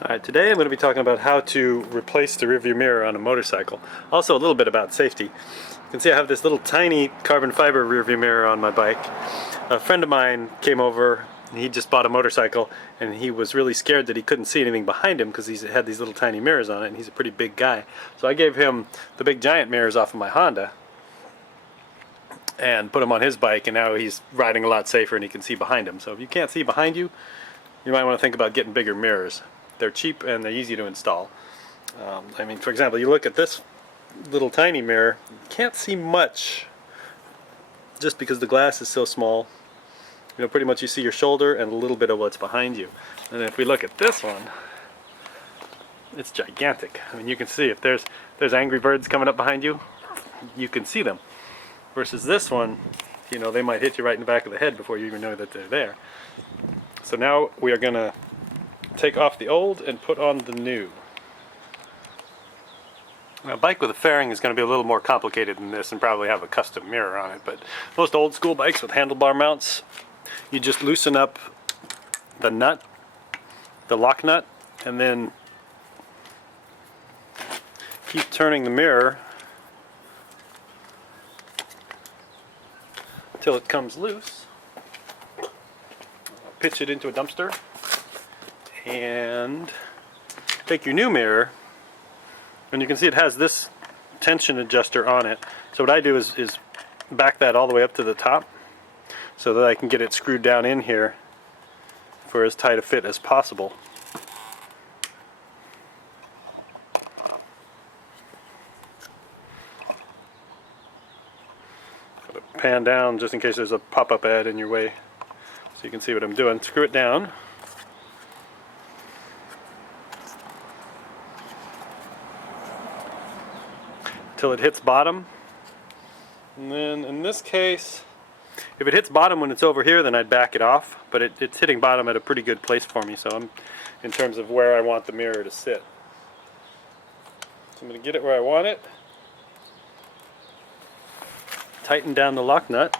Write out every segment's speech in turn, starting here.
Alright, today I'm going to be talking about how to replace the rearview mirror on a motorcycle. Also a little bit about safety. You can see I have this little tiny carbon fiber rearview mirror on my bike. A friend of mine came over, and he just bought a motorcycle, and he was really scared that he couldn't see anything behind him because he had these little tiny mirrors on it, and he's a pretty big guy. So I gave him the big giant mirrors off of my Honda and put them on his bike, and now he's riding a lot safer and he can see behind him. So if you can't see behind you, you might want to think about getting bigger mirrors. They're cheap and they're easy to install. I mean, for example, you look at this little tiny mirror, you can't see much just because the glass is so small. You know, pretty much you see your shoulder and a little bit of what's behind you. And if we look at this one, it's gigantic. I mean, you can see if there's angry birds coming up behind you, you can see them. Versus this one, you know, they might hit you right in the back of the head before you even know that they're there. So now we are going to take off the old and put on the new. Now, a bike with a fairing is going to be a little more complicated than this and probably have a custom mirror on it, but most old school bikes with handlebar mounts, you just loosen up the nut, the lock nut, and then keep turning the mirror until it comes loose. Pitch it into a dumpster and take your new mirror, and you can see it has this tension adjuster on it. So what I do is back that all the way up to the top so that I can get it screwed down in here for as tight a fit as possible. Pan down just in case there's a pop-up ad in your way so you can see what I'm doing. Screw it down. Till it hits bottom, and then in this case, if it hits bottom when it's over here, then I'd back it off, but it's hitting bottom at a pretty good place for me, so I'm in terms of where I want the mirror to sit. So I'm going to get it where I want it, tighten down the lock nut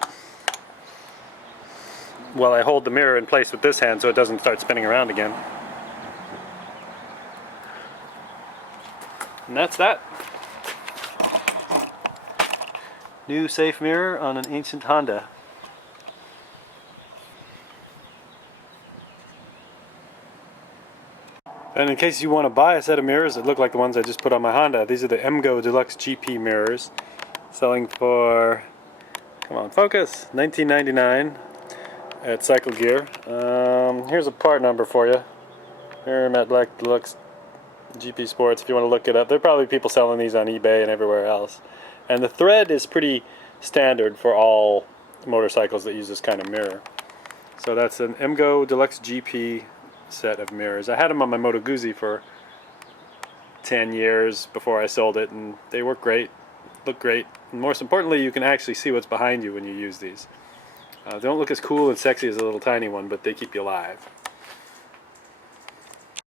while I hold the mirror in place with this hand so it doesn't start spinning around again. And that's that. New safe mirror on an ancient Honda. And in case you want to buy a set of mirrors that look like the ones I just put on my Honda, these are the Emgo Deluxe GP mirrors, selling for, come on, focus, $19.99 at Cycle Gear. Here's a part number for you. Matte Black Deluxe GP Sports, if you want to look it up. There are probably people selling these on eBay and everywhere else. And the thread is pretty standard for all motorcycles that use this kind of mirror. So that's an Emgo Deluxe GP set of mirrors. I had them on my Moto Guzzi for 10 years before I sold it, and they work great, look great. And most importantly, you can actually see what's behind you when you use these. They don't look as cool and sexy as a little tiny one, but they keep you alive.